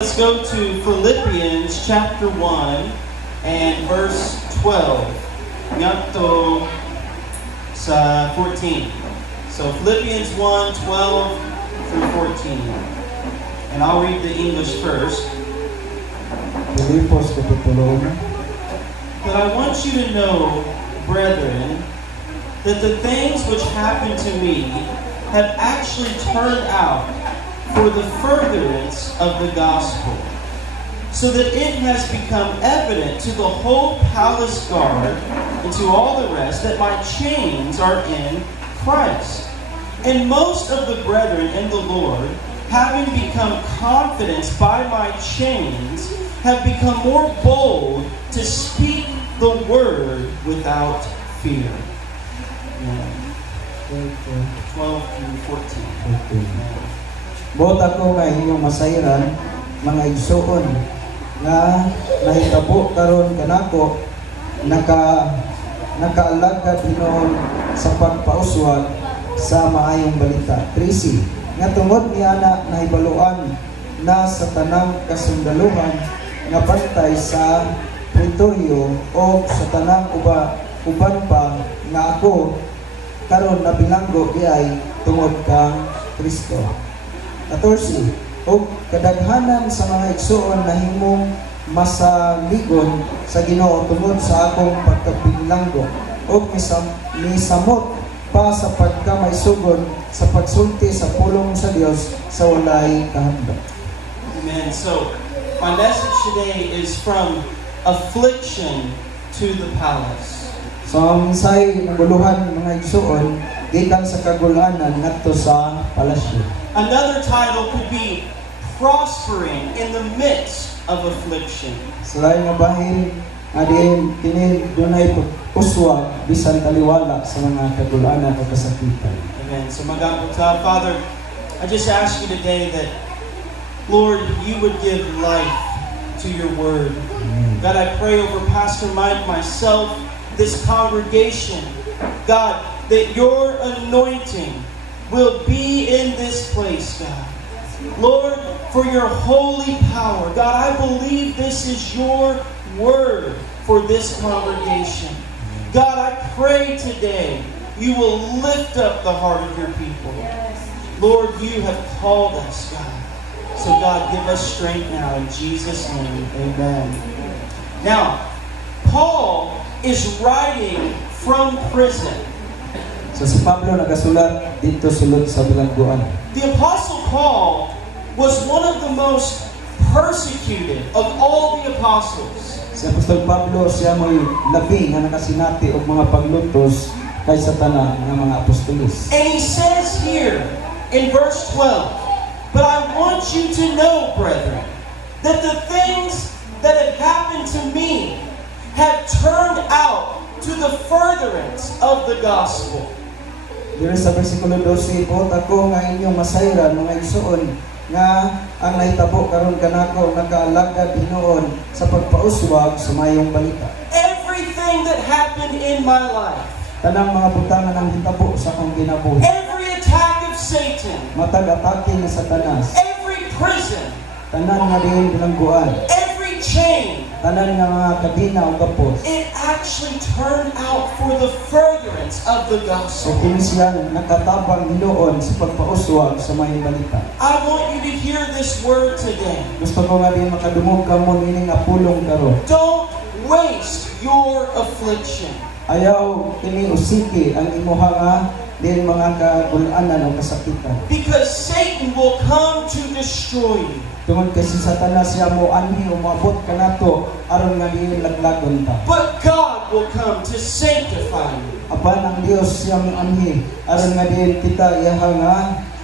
Let's go to Philippians chapter 1 and verse 12. Ngadto sa 14. So Philippians 1, 12 through 14. And I'll read the English first. Filipos kapitulo 1. But I want you to know, brethren, that the things which happened to me have actually turned out for the furtherance of the gospel, so that it has become evident to the whole palace guard and to all the rest that my chains are in Christ. And most of the brethren in the Lord, having become confident by my chains, have become more bold to speak the word without fear. 12 through 14. Buot ako nga inyong masayran, mga igsoon, nga nahitabo karon kanako, nakaalagad hinoon sa pagpauswag sa maayong balita. 13. Nga tungod niya na nahibaluan na sa tanang kasundaluhan nga bantay sa Pretorio o sa tanang uban pa nga ako karon nabilanggo iyay tungod kang Kristo. 14. O kadaghanan sa mga igsoon na himong masaligon sa Ginoo tungod sa akong pagkabilanggo o misamot pa sa pagkamaisugod sa pagsulti sa pulong sa Dios sa walay kahandog. Amen. So, my message today is from affliction to the palace. So, ang say naguluhan mga igsoon gikan sa kagulanan ngadto sa palasyo. Another title could be prospering in the midst of affliction. Selain nga bahin adin kini dunay uswag bisan taliwala sa mga kagulanan o kasakitan. Amen. So Magapata, Father, I just ask you today that, Lord, you would give life to your word. Amen. God, I pray over Pastor Mike, myself, this congregation, God, that your anointing will be in this place, God. Lord, for your holy power. God, I believe this is your word for this congregation. God, I pray today you will lift up the heart of your people. Lord, you have called us, God. So God, give us strength now in Jesus' name. Amen. Now, Paul is writing from prison. So si Pablo nagasulat dito sulod sa bilangguan. The Apostle Paul was one of the most persecuted of all the apostles. Si Apostol Pablo siya mo'y labi nga nakasinati og mga paglutos kaysa tanan nga mga apostolos. And he says here in verse 12, "But I want you to know, brethren, that the things that have happened to me have turned out to the furtherance of the gospel." Diri sa bersikulo 12, buot ako nga inyong masayran mga igsoon nga ang nahitabo karon kanako nakaalagad hinoon sa pagpauswag sa mayong balita. Everything that happened in my life, Tanang mga butangan ang hitabo sa akong kinabuhi. every attack of Satan, Matag atake nga Satanas, every prison, tanan nga diin bilangguan, every chain, tanan nga mga kadina o gapos. it actually turned out for the furtherance of the So gospel. kini siya nakatabang hinoon sa pagpauswag sa mayong balita. I want you to hear this word today. Gusto ko nga din makadumog ka mo nining apulong karon. Don't waste your affliction. Ayaw kini usiki ang imuha nga din mga kagulanan o kasakitan. Because Satan will come to destroy you. Tungod kay si Satanas siya mo anhi o moabot kanato aron nga diin laglagon ta. But God will come to sanctify you. Apan ang Dios siya mo anhi aron nga diin kita iyaha nga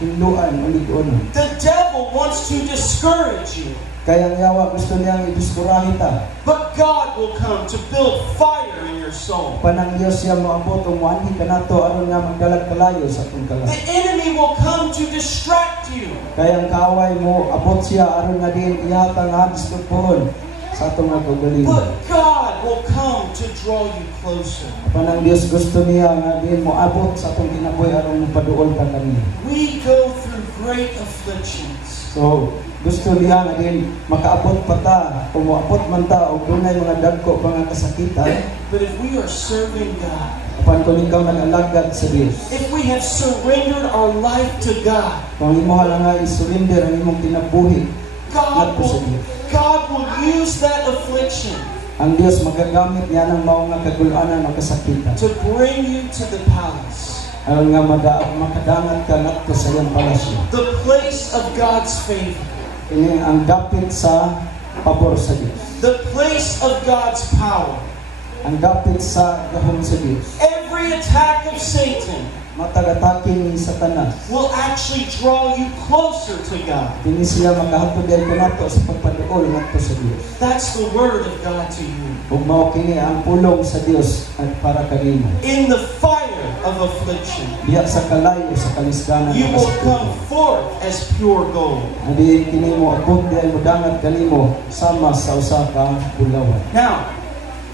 hinduan o ligonon. The devil wants to discourage you. Kaya ang yawa gusto niyang idiskurahi ta. But God will come to build fire in your soul. Apan ang Dios siya moabot o moanhi kanato aron nga magdalag kalayo sa atong kalas. The enemy will come to distract you. Kaya ang kaaway mo abot siya aron nga diin iyata nga disturbon sa atong nga kaugalingon. But God will come to draw you closer. Apan ang Dios gusto niya nga diin mo abot sa atong kinabuhi aron mapaduol ta kami. We go through great afflictions. So gusto niya nga din makaabot pa ta o moabot man ta o dunay mga dagko mga kasakitan. But if we are serving God, Apan kung ikaw nag-alagad sa Dios, if we have surrendered our life to God, kung imo nga isurrender ang imong kinabuhi God ngadto sa will, Dios, God will use that affliction ang Dios magagamit niya ng mao nga kagul-anan o kasakitan to bring you to the palace, aron nga makadangat ka ngadto sa iyang palasyo. the place of God's favor, Ini ang dapit sa pabor sa Dios, the place of God's power. ang dapit sa gahom sa Dios. Every attack of Satan Matag-atake ni Satanas, will actually draw you closer to God. dili siya makahatod ka nato sa pagpaduol ngadto sa Dios. That's the word of God to you. Ug mao kini ang pulong sa Dios at para kanimo. In the fire of affliction, Diya sa kalayo sa kalisdanan you ng will kasakitan. come forth as pure gold. Adi kini mo abot diay modangat kanimo sama sa usa ka bulawan. Now,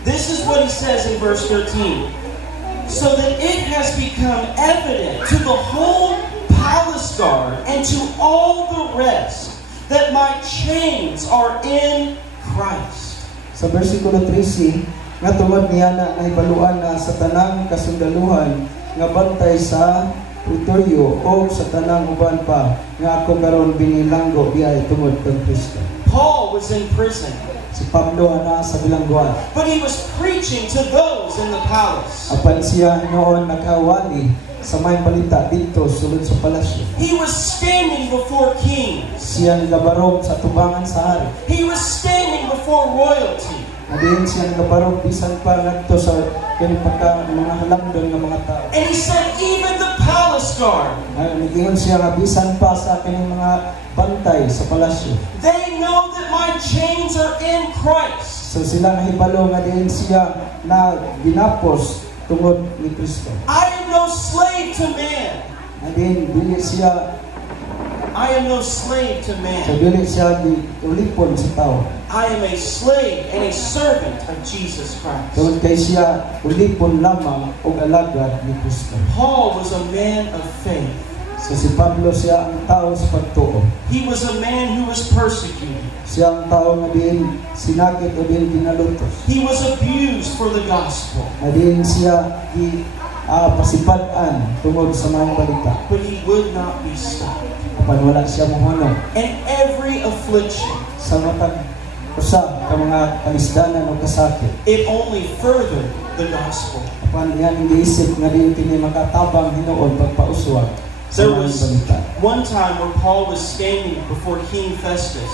this is what he says in verse 13. So that it has become evident to the whole palace guard and to all the rest that my chains are in Christ. Sa bersikulo 13, nga tungod niya na nahibaluan na sa tanang kasundaluhan nga bantay sa Pretorio o sa tanang uban pa nga ako karon binilanggo diay tungod kang Kristo. Paul was in prison, Si Pablo ana sa bilangguan. but he was preaching to those in the palace. Apan siya noon nakawali sa may balita dito sulod sa palasyo. He was standing before kings. Siya gabarog sa tubangan sa hari. He was standing before royalty. Adiin siya gabarog bisan pa ngadto sa kini pagka mga halangdon nga mga tao. And he said, even the palace guard, Nagingon siya nga bisan pa sa kining mga bantay sa palasyo. they know that my chains are in Christ. So sila nahibalo nga diin siya na ginapos tungod ni Kristo. I am no slave to man. Adiin dili siya I am no slave to so man. dili siya ulipon sa tao. I am a slave and a servant of Jesus Christ. Tungod kay siya ulipon lamang og alagad ni Kristo. Paul was a man of faith. So si Pablo siya ang tao sa pagtuo. He was a man who was persecuted. Siya ang tao nga diin sinakit o diin ginalutos. He was abused for the gospel. Na diin siya pasipad-an tungod sa mga balita. But he would not be stopped. Apan wala siya mohonong And every affliction, sa matag usa ka mga kalisdanan o kasakit. it only furthered the gospel. Apan yan ang giisip nga diin kini makatabang hinuon pagpauswag sa There mga was balita. one time where Paul was standing before King Festus.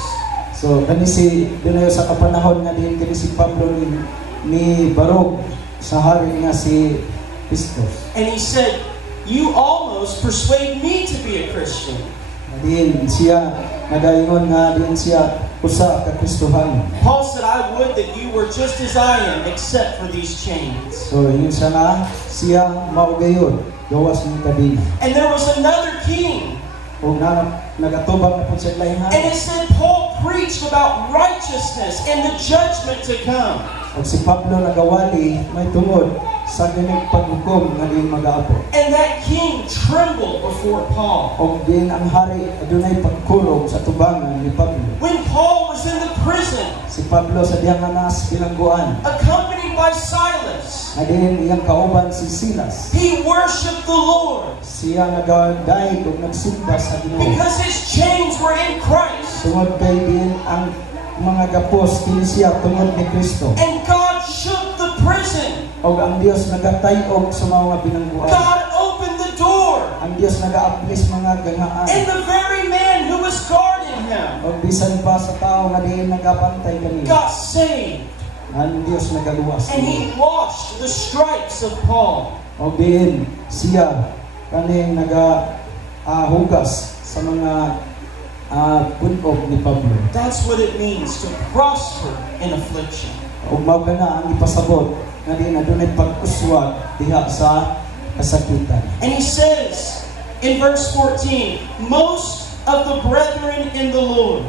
So kani si dinayo sa kapanahon nga diin kini si Pablo ni barog sa hari nga si Festus. And he said, you almost persuade me to be a Christian. Diin siya nagaingon nga diin siya usa ka Kristohano. Paul said, I would that you were just as I am, except for these chains. So yun siya nga siya maugayon gawas ng kadina. And there was another king. O nagatubang na po sa lain And it said Paul preached about righteousness and the judgment to come. O si Pablo nagawali may tungod sa ganing paghukom nga diin mag-aabot. And that king trembled before Paul. O diin ang hari adunay pagkurog sa tubangan ni Pablo. When Paul was in the prison, Si Pablo sa diyang anas bilangguan. accompanied by Silas, Na diin iyang kauban si Silas. he worshiped the Lord Siya nagadaig o nagsimba sa Ginoo. because his chains were in Christ. Tungod kay diin ang mga gapos kini siya tungod ni Kristo. And God shook the prison. O ang Dios nagatayog sa mga binangguan. God opened the door. Ang Dios nagaaplis mga gangaan. And the very man who was guarding him O bisan pa sa tao nga diin nagapantay kanina. got saved. Ang Dios nagaluwas. And he washed the stripes of Paul. O diin siya kaning hugas sa mga punog ni Pablo. That's what it means to prosper in affliction. O mao na ang ipasabot nga diin adunay pag-uswag diha sa kasakitan. And he says in verse 14, most of the brethren in the Lord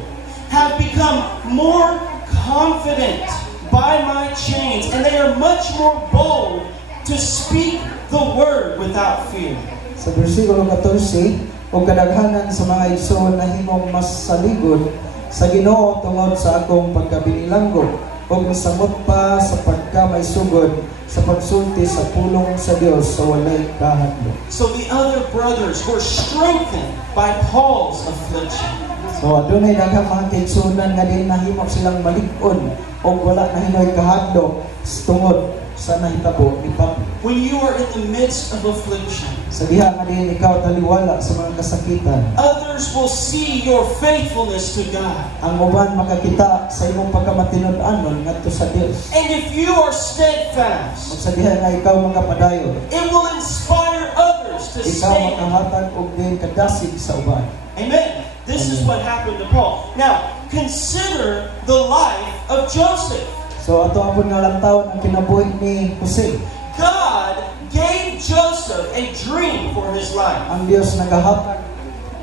have become more confident by my chains, and they are much more bold to speak the word without fear. Sa bersikulo 14, o kadaghanan sa mga igsoon na himong mas saligod sa Ginoo tungod sa akong pagkabinilanggo ug misamot pa sa pagkamaysugod sa pagsulti sa pulong sa Dios sa walay kahadlok. So the other brothers were strengthened by Paul's affliction. So adunay daghang mga kaigsunan nga din nahimo silang malig-on o wala na hinoy kahadlok tungod sa nahitabo ni Pablo. When you are in the midst of affliction, sa diha nga din ikaw taliwala sa mga kasakitan, others will see your faithfulness to God. Ang uban makakita sa imong pagkamatinud-anon ngadto sa Dios. And if you are steadfast, Ug sa diha nga ikaw magapadayon, it will inspire others to ikaw stand. makahatag og din kadasig sa uban. Amen. This is what happened to Paul. Now, consider the life of Joseph. So ato apon nga lantawon ang kinabuhi ni Jose. God gave Joseph a dream for his life. Ang Dios nagahatag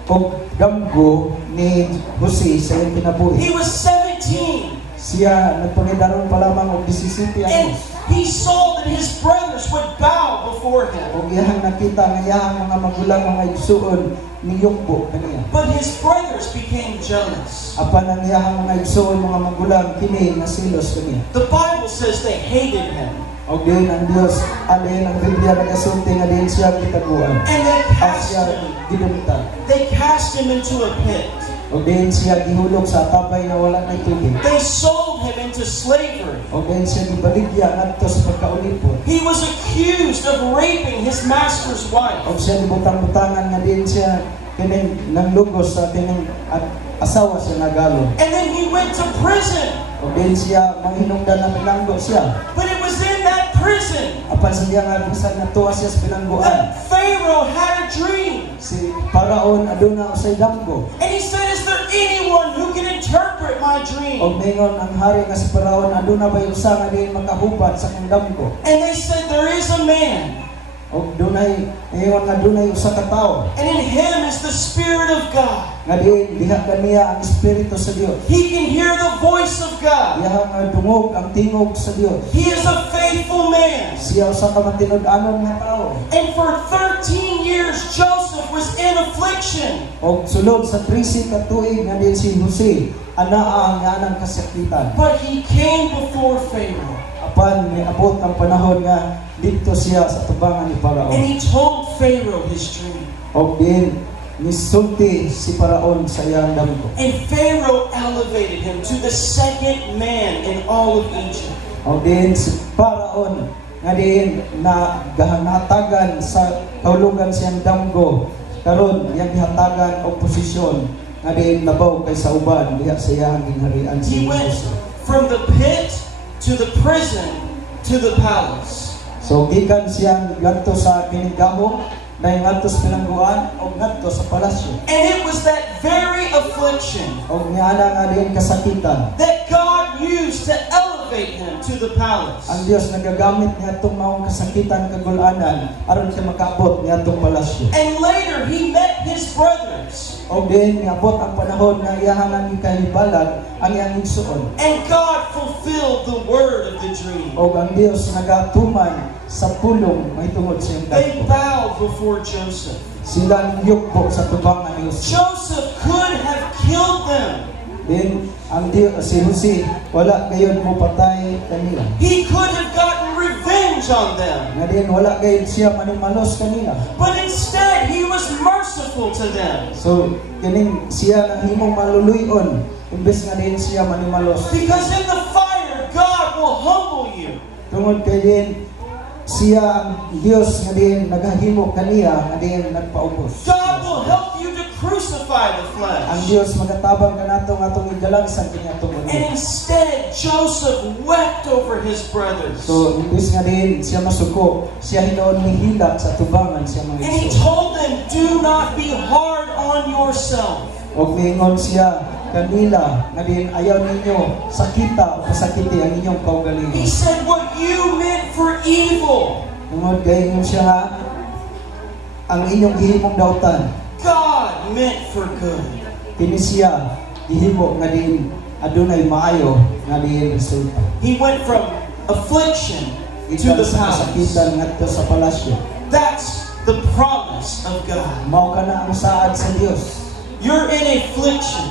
og damgo ni Jose sa iyang kinabuhi. He was 17. Siya nagpangidaron pa lamang og 17 And anyos. he saw that his brothers would bow before him. Og iyang nakita nga iyang mga magulang mga igsuon niyungbo kaniya. But his brothers became jealous. Apan ang iyang mga igsuon mga magulang kini nga silos kaniya. The Bible says they hated him. Og din ang Dios, alin ang Biblia nagasulti nga din siya kitabuan. And they At cast siya him. gidumta. They cast him into a pit. Og din siya gihulog sa tapay na wala nay tubig. They sold him into slavery. Og din siya gibaligya ngadto sa pagkaulipon. He was accused of raping his master's wife. Og siya gibutang-butangan nga din siya kining nanglugos sa kining asawa siya nagalo. And then he went to prison. Og din siya manghinungdan na pinanggo siya. But it was in that prison Apan sa diya nga bisan natuwa siya sa pinangguan. that Pharaoh had a dream. Si Paraon aduna usay damgo. And he said, is there anyone who can interpret my dream? Og ningon ang hari nga si Paraon aduna bay usa nga din makahubat sa kang damgo. And they said, there is a man. Og dunay ningon nga dunay usa ka tawo. And in him is the Spirit of God. Nga din diha kaniya ang espiritu sa Dios. He can hear the voice of God. Diha nga dungog ang tingog sa Dios. He is a faithful man. Siya usa ka matinud-anon nga tawo. And for 13 years, Joseph was in affliction. Og sulod sa 13 ka tuig nga din si Jose anaa nga anang kasakitan. But he came before Pharaoh. Apan niabot ang panahon nga dito siya sa tubangan ni And Paraon. he told Pharaoh his dream. Og din nisulti si Paraon sa iyang damgo. And Pharaoh elevated him to the second man in all of Egypt. Og din si Paraon nga din na gahanatagan sa kahulugan siyang damgo karon iyang gihatagan og posisyon nga din labaw kay sa uban diha sa iyang ginharian He si went Jose. from the pit to the prison to the palace. So gikan siyang ngadto sa kinigamo na ngadto sa pinangguan o ngadto sa palasyo. And it was that very affliction Og niana nga din kasakitan. that God used to elevate him to the palace. Ang Dios nagagamit niya itong maong kasakitan kagulanan aron siya makaabot niya itong palasyo. And later he met his brothers. Og din niabot ang panahon na iyahangan ni kahibalag ang iyang igsuon. And God fulfilled the word of the dream. Og ang Dios nagatuman sa pulong may tungod sa iyang They damgo. bowed before Joseph. Sila niyukbo sa tubangan ni Jose. Joseph could have killed them. Din ang Dios si Jose wala gayon mo patay kanila. He could have gotten revenge on them. Nga din wala gayon siya manimalos kanila. But instead, he was merciful to them. So kining siya nang himong maluluyon imbes nga din siya manimalos. Because in the fire, God will humble you. Tungod kay din siya ang Dios nga din naghahimo kaniya nga din nagpaubos. God will help you to crucify the Ang flesh. Dios magatabang kanato nga atong igalangsan kaniya atong And ulo. instead, Joseph wept over his brothers. So imbes nga din siya masuko, siya hinoon mihilak sa tubangan siya mga And he igsoon. told them, do not be hard on yourself. Og mingon siya kanila nga din ayaw ninyo sakita o pasakiti ang inyong He kaugalingon. said, what you meant for evil, Tungod kay ingon siya ha, ang inyong gihimong dautan God meant for good. kini siya gihimo nga din adunay maayo nga din resulta. He went from affliction to Ikan the sa palace. kasakitan ngadto sa palasyo. That's the promise of God. Mao kana ang saad sa Dios. You're in affliction.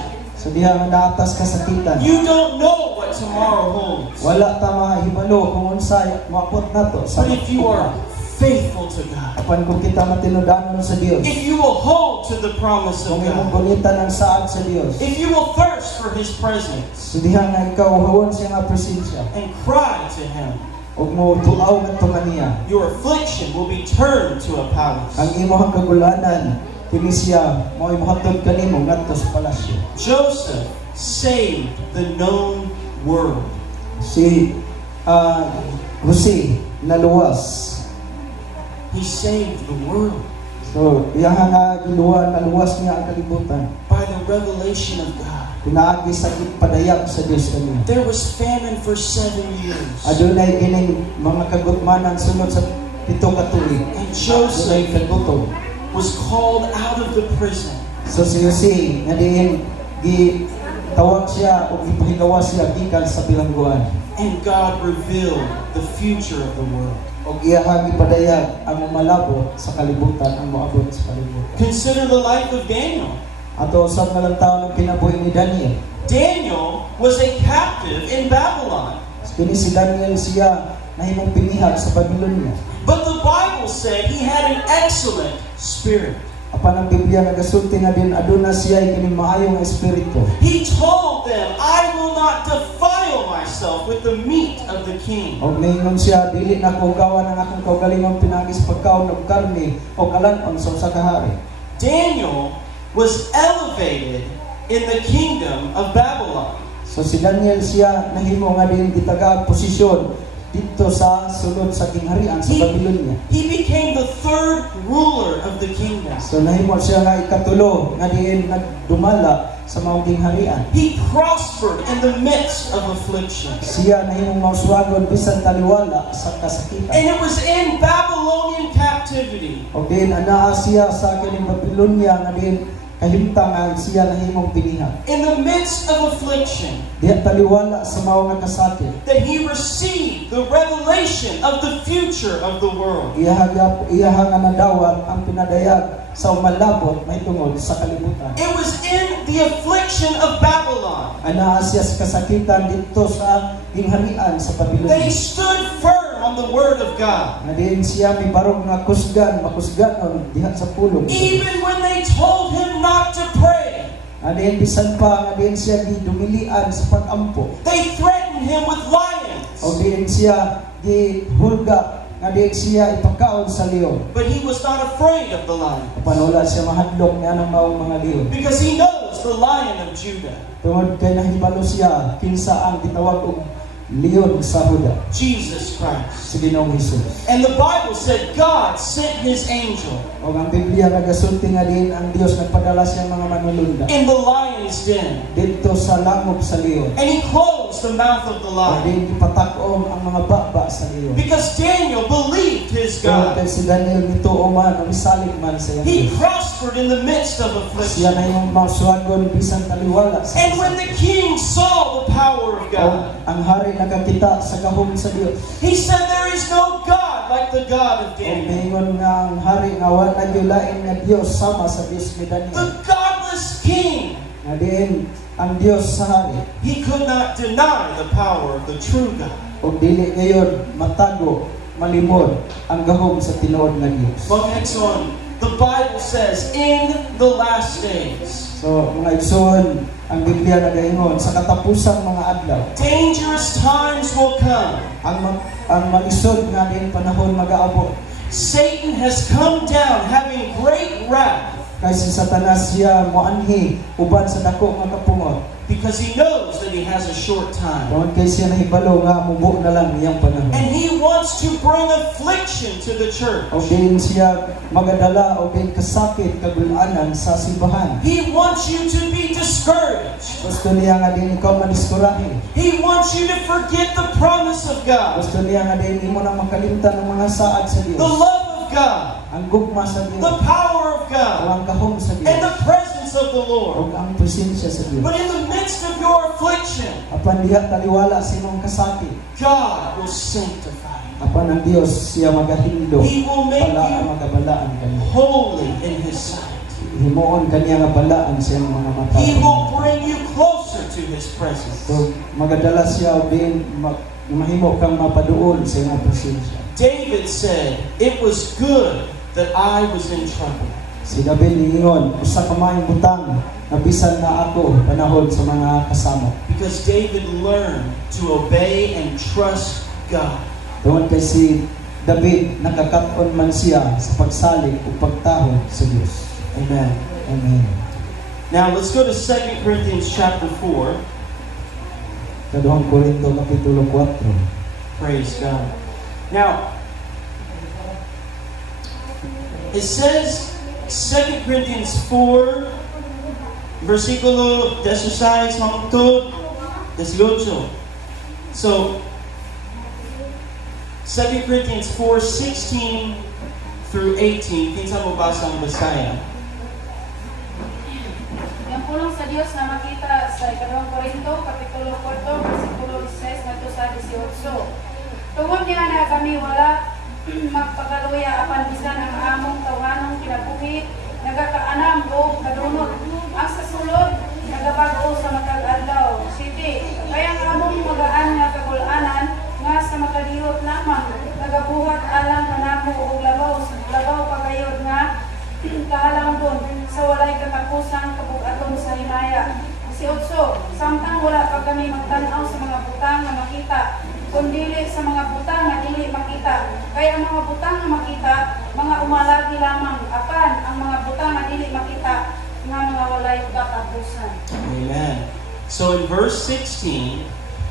So diha nga naatas kasakitan. You don't know what tomorrow holds. Wala ta mahibalo kung unsay moabot nato sa But if you are faithful to God, apan kung kita matinudanon sa Dios, if you will hold to the promise of kung imong God, gulitan ang saad sa Dios, if you will thirst for His presence so diha nga ikaw hawon siya nga presensya, and cry to Him, ug mo tuaw ngadto kaniya, your affliction will be turned to a palace. ang imong kagulanan kini siya mao imuhatod kanimo ngadto sa palasyo. Joseph saved the known world. Si Jose naluwas. He saved the world So iya nga naluwas niya ang kalibutan. by the revelation of God. Pinaagi sa padayag sa Dios kaniya. There was famine for 7 years. Adunay kining mga kagutmanan sunod sa 7 ka tuig. And Adunay Joseph kagutom. was called out of the prison. So si Jose nga diin gitawag siya o gipahigawa siya gikan sa bilangguan. And God revealed the future of the world. O iyahang ipadayag ang malabot sa kalibutan, ang moabot sa kalibutan. Consider the life of Daniel. Ato usab nga lang taon ang kinabuhi ni Daniel. Daniel was a captive in Babylon. Kini si Daniel siya nahimong pinihag sa Babylonia. But the Bible said he had an excellent spirit. Apan ang Biblia nagasulti nga din aduna siya kini maayong espiritu. He told them, I will not defile myself with the meat of the king. O mingon siya, dili na ko gawan ang akong kaugalingong pinagis pagkaon og karne o kalanon sa usa ka hari. Daniel was elevated in the kingdom of Babylon. So si Daniel siya nahimo nga din gitagaag posisyon dito sa sulod sa kingharian sa Babylonia. He became the third ruler of the kingdom. So nahimo siya nga ikatulo nga diin nagdumala sa maong kingharian. He prospered in the midst of affliction. Siya nahimong mauswagon bisan taliwala sa kasakitan. And it was in Babylonian captivity O din anaa siya sa kining Babylonia nga din kahimtangan siya nahimong pinihag. in the midst of affliction Diha taliwala sa mao nga kasakit. that he received the revelation of the future of the world. Iyaha nga nadawat ang pinadayag sa umalabot mahitungod sa kalibutan. It was in the affliction of Babylon Anaa siya sa kasakitan dito sa kingharian sa that he Babylonia. stood firm on the word of God. Na diin siya may barog nga makusganon diha sa pulong. Even when they told him not to pray, Na diin bisan pa nga diin siya gidumilian sa pag-ampo. they threatened him with lions. O diin siya gihulga nga diin siya ipakaon sa leon. But he was not afraid of the lion Panula siya mahadlok ni anang maong mga leon. because he knows the Lion of Judah, Tungod kay nahibalo siya kinsa ang gitawag og leon sa Huda, Jesus Christ. si Ginoong Hesus. And the Bible said God sent his angel O ang Biblia nagasulti nga din ang Dios nagpadala siya mga manulunda in the lion's den, dito sa langob sa leon. and he closed the mouth of the O lion din ipatak-om ang mga baba sa leon. because Daniel believed his Tungod God. kay si Daniel nituo man o misalig man sa iyang He Dios. prospered in the midst of Siya na affliction. yung mauswagon bisan taliwala sa And when the king saw the power of O God, ang hari nakakita sa gahom sa Dios. he said, there is no God like the God of O Daniel. mingon nga ang hari nga wala gyulain nga Dios sama sa Dios ni Daniel. The godless king, Nga diin ang Dios sa hari. he could not deny the power of the true God. O dili ngayon matago, malimod ang gahom sa tinuod nga Dios. Well, next one, the Bible says, in the last days, So mga igsoon, ang Biblia nagaingon sa katapusang mga adlaw, dangerous times will come. ang malisod nga din panahon mag-aabot. Satan has come down having great wrath Kay si Satanas siya moanhi uban sa dako nga kapungot. because he knows that he has a short time. Tungod kay siya nahibalo nga mubo na lang iyang panahon. And he wants to bring affliction to the church. O din siya magadala o din kasakit kagulanan sa simbahan. He wants you to be discouraged. Gusto niya nga din ikaw madiskurahe. He wants you to forget the promise of God, Gusto niya nga din imo na makalimtan ng mga saad sa the Dios. love of God, Ang gugma sa the Dios. power of O God, ang gahom sa and the Dios. presence of the O Lord. ang presensya sa Dios. But in the midst of your affliction, Apan diha taliwala sa imong kasakit. God will sanctify you. Apan ang Dios siya magahindo. He will make Palaan you magabalaan kayo. holy in His sight. himuon kaniya nga balaan sa iyang mga mata. He will bring you closer to His presence. So magadala siya og din mahimo kang mapaduol sa iyang presensya. David said, "It was good that I was in trouble." Si David niingon, usa ka maayong butang na bisan na ako panahon sa mga kasama. Because David learned to obey and trust God. Tungod kay si David nakakat-on man siya sa pagsalig o pagtahod sa Dios. Amen. Amen. Now let's go to 2 Corinthians chapter 4. Kaduhang Korinto kapitulo 4. Praise God. Now, it says 2 Corinthians 4 versículo 16 hangtod 18. So 2 Corinthians 4:16 through 18. Kinsa mo basa ang Bisaya? Ang pulong sa Dios na makita sa 2 Korinto kapitulo 4 bersikulo 16 ngadto sa 18. Tungod niya na kami wala magpakaluya apan bisan ang among tawhanong kinabuhi nagakaanam o kadunot. Ang sa sulod nagabag-o sa matag adlaw. Siti, kaya ang among magaan nga kagul-anan nga sa makadiyot lamang nagabuhat alang kanamo og labaw pagayod nga kahalangdon sa walay katapusan kabug-aton sa himaya. 18. Samtang wala pa kami magtan-aw sa mga butang nga makita, kundili sa mga butang nga dili makita. Kaya ang mga butang nga makita, mga umalagi lamang, apan ang mga butang nga dili makita nga mga walay katapusan. Amen. So in verse 16,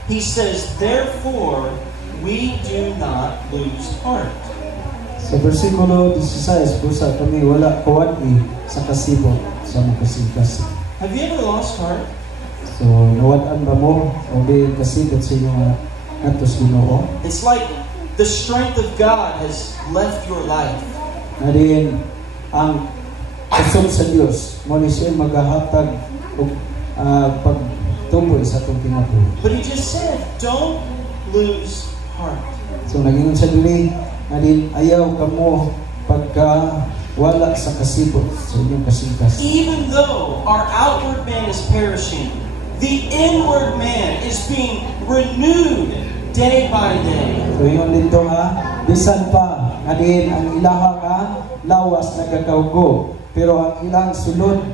he says, "Therefore we do not lose heart." Sa versikulo 16, busa kami wala kawagi sa kasibot sa makasig-kasig. Have you ever lost heart? So nawad-an ba mo o di kasibot sa inyo atos Ginoo? It's like the strength of God has left your life. Na din ang kusog sa Dios mo ni siya magahatag og pagtuboy sa atong kinabuhi. But he just said, don't lose heart. So nagingon sa dili na din ayaw kamo pagka wala sa kasibot sa inyong kasing-kasing. Even though our outward man is perishing, the inward man is being renewed day by day. So yun dito nga, bisan pa nga din ang ilaha nga lawas nagakaugo, pero ang ilang sulod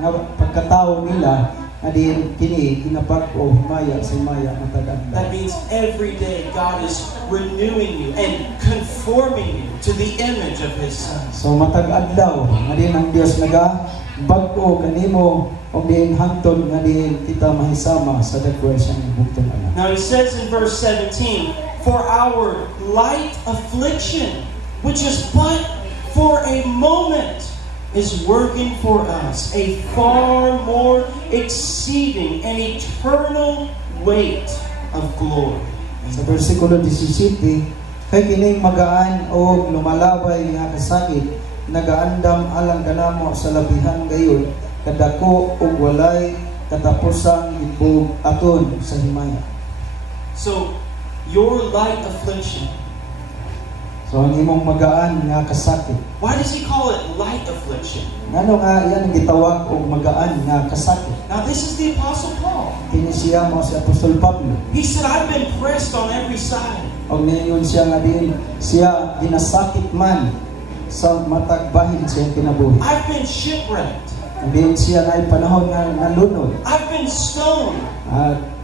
nga pagkatao nila nga din kini kinapag-o himaya sa himaya matag-adlaw. That means every day God is renewing you and conforming you to the image of His Son. So matag-adlaw nga din ang Dios nagabag-o kanimo o din hangtod nga din kita mahisama sa dagway siyang bugtong anak. Now He says in verse 17, "For our light affliction, which is but for a moment, is working for us a far more exceeding and eternal weight of glory." Sa versikulo 17, kay kining magaan o lumalabay nga kasakit, nagaandam alang kanamo sa labihan gayon, kadako ug walay katapusang ibug aton sa himaya. So, your light affliction, So ang imong magaan nga kasakit, why does He call it light affliction? ngano nga iyan gitawag og magaan nga kasakit? Now, this is the Apostle Paul. Kini siya mo si Apostol Pablo. He said, I've been pressed on every side. Og niingon siya nga din siya ginasakit man sa matag bahin sa iyang kinabuhi. I've been shipwrecked. Din siya na panahon nga nalunod. I've been stoned.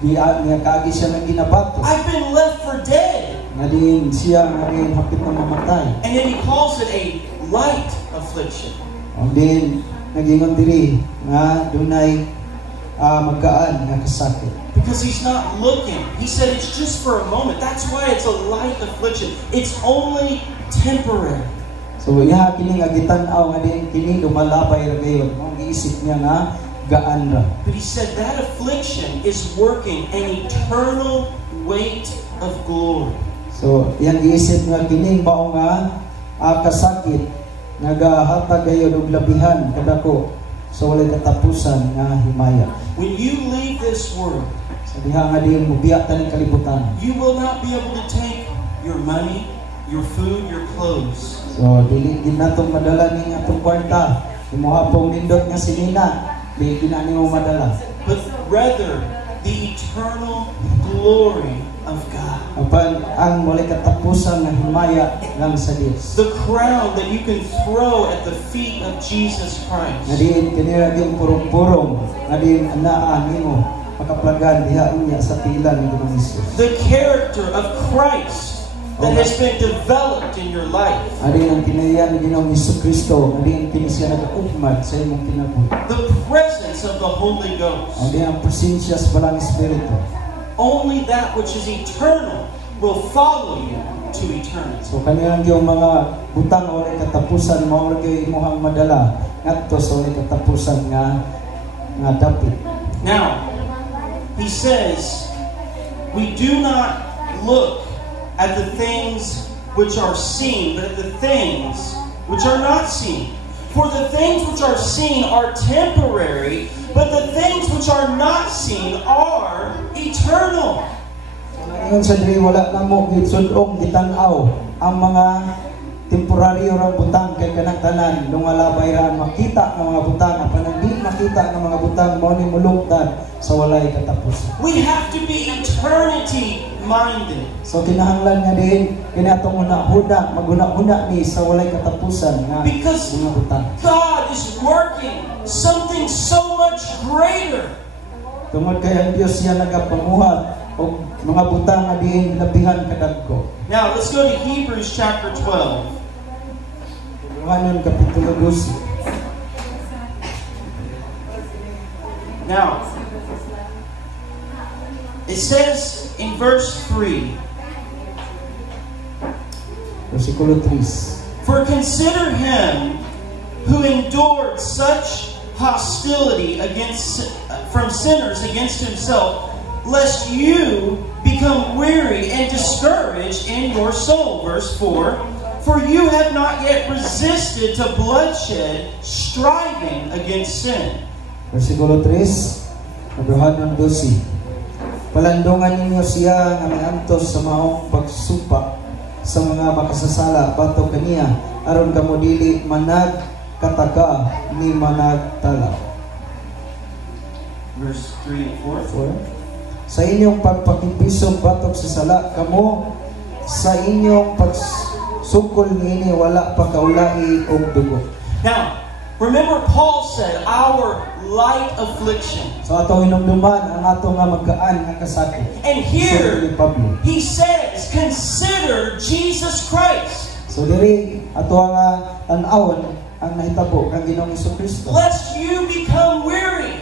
Niya kaagi siya ng ginabato. I've been left for dead. Nga din siya nga din hapit na mamatay. And then he calls it a light affliction. Og din nagingon diri nga dunay magaan nga kasakit. Because he's not looking. He said it's just for a moment. That's why it's a light affliction. It's only temporary. So iya kini nga gitan-aw nga din kini lumalabay ra gayon. Ang giisip niya nga gaan ra. But he said that affliction is working an eternal weight of glory. So iyang giisip nga kini mao nga kasakit nagahatag gayon og labihan kadako sa walay katapusan nga himaya. When you leave this world, Sa diha nga din mubiya ta ning kalibutan. you will not be able to take your money, your food, your clothes. So dili gid natong madala ning atong kwarta, Imuhapong nindot nga sinina, di ginani mo madala. but rather the eternal glory of God. Apan ang muli katapusan ng himaya lang sa Dios. The crown that you can throw at the feet of Jesus Christ. Nadiin kanira yung purong-purong, nadiin anaan nimo makaplagan diha unya sa pila ni Ginoong Hesus. The character of Christ that has been developed in your life. Adin ang kinayan ni Ginoong Hesukristo, adin kini siya nag-ugmad sa imong kinabuhi. The presence of the Holy Ghost. Adin ang presensya sa Balang Espiritu. Only that which is eternal will follow you to eternity. So kanilang yung mga butang o katapusan mao lagi imong madala ngadto sa katapusan nga dapit. Now, he says, we do not look at the things which are seen, but at the things which are not seen. For the things which are seen are temporary, but the things which are not seen are eternal. Ngayon sa diri wala na mo gitsudong gitan-aw ang mga temporaryo ra butang kay kanang tanan lungalabay ra makita ng mga butang apan hindi makita ng mga butang mao ni mulungtad sa walay katapusan. We have to be eternity minded. So kinahanglan nga din kini atong una-una maguna-una ni sa walay katapusan nga Because mga butang. God is working something so much greater. Tungod kay ang Dios siya nagapamuhat og mga butang nga diin labihan kadagko. Now, let's go to Hebrews chapter 12. Yohanan kapitulo 12. Now, it says in verse 3, Versikulo 3. for consider him who endured such hostility from sinners against himself, lest you become weary and discouraged in your soul. Verse 4, for you have not yet resisted to bloodshed, striving against sin. Versikulo 3, Yohanan 12. Palandungan ninyo siya nga miantos sa maong pagsupa sa mga makasasala batok kaniya aron kamo dili manag kataka ni managtala. Verse 3 and 4. Sa inyong pagpakipisog batok sa sala kamo sa inyong pagsukol niini wala pa kaulai og dugo. Now, remember Paul said, our light affliction. So atong hinumduman ang ato nga magkaan nga kasakit. And So, here, ni Pablo. he says, consider Jesus Christ, So diri ato nga tan-awon ang nahitabo kang Ginoong Hesukristo. lest you become weary,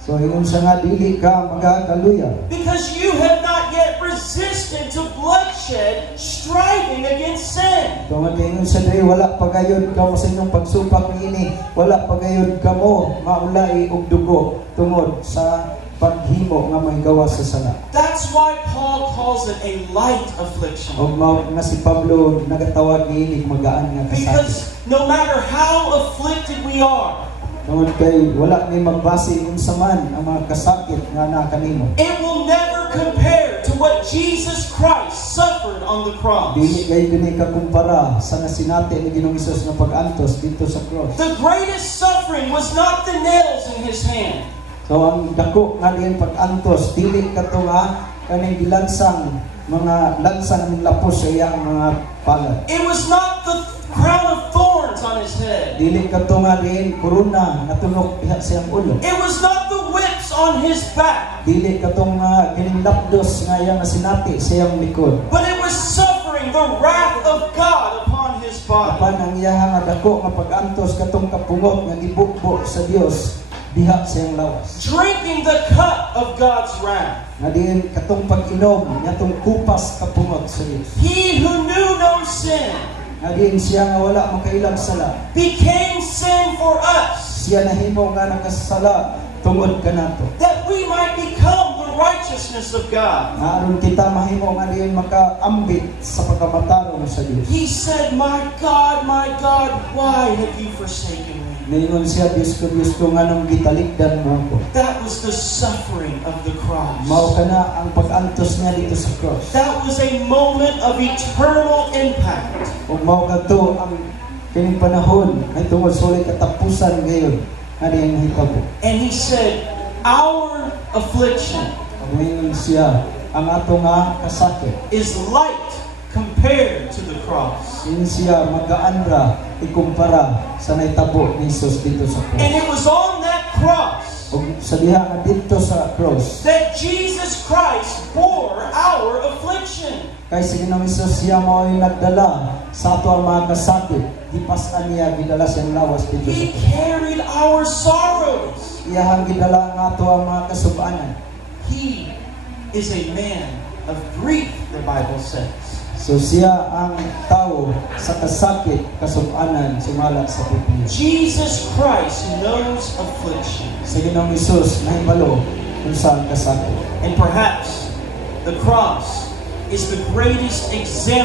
So ingon siya nga dili ka magakaluya. because you have not yet resisted to bloodshed, striving against sin. Tungod kay ingon siya diri wala pagayod ka mo sa inyong pagsupak niini, wala pagayod ka mo maulai og dugo tungod sa paghimo nga mahigawa sa sala. That's why Paul calls it a light affliction. Og mao nga si Pablo nagatawag niini magaan nga kasakit. Because no matter how afflicted we are, Tungod kay wala ni magbase unsa man ang mga kasakit nga naa kanimo. it will never compare to what Jesus Christ suffered on the cross. Dili kay gani ka kumpara sa nasinati ni Ginoong Hesus nga pag-antos dito sa cross. The greatest suffering was not the nails in his hand. So ang dako nga diyan pag-antos dili kato nga kaning gilansang mga lansang ng lapos sa iyang mga palad. It was not the crown of thorns on his head. Dili kato nga diin korona nga tunok diha sa iyang ulo. It was not the whips on his back. Dili kato nga kining lapdos nga iyang nasinati sa iyang likod. But it was suffering the wrath of God upon his body. Apan ang iyang nga dako nga pag-antos katong kapungot nga gibukbo sa Dios diha sa iyang lawas. Drinking the cup of God's wrath. Nga diin katong pag-inom ngatong kupas kapungot sa Dios. He who knew no sin Nga diin siya nga wala makailang sala. became sin for us, Siya nahimo nga nakasala tungod kanato. that we might become the righteousness of God. Nga aron kita mahimo nga diin makaambit sa pagkamatarong sa Dios. He said, my God, why have you forsaken me? Naingon siya, Diyos ko nga nung gitalikdan mo ako. That was the suffering of the cross. Mao ka na ang pag-antos niya dito sa cross. That was a moment of eternal impact. Ug mao kadto ang kining panahon ay tungod sa walay katapusan ngayon nga diyang hitabo. And he said, our affliction Pagmingon siya, ang ato nga kasakit is light compared to the cross. din siya magaandra ikumpara sa naitabo ni Jesus dito sa And cross. it was on that cross Ug sa diha nga dito sa cross that Jesus Christ bore our affliction. kay si Ginoong Hesus siya mao yung nagdala sa ato ang mga kasakit. Gipas-an niya gidala siyang lawas dito sa He cross. carried our sorrows. Iyahang gidala ang ato ang mga kasub-anan. He is a man of grief, the Bible says. So siya ang tao sa kasakit, kasub-anan, sumalat sa Biblia. Jesus Christ knows affliction. Sa Ginoong Hesus nahibalo kung saan kasakit. And perhaps the cross is the greatest example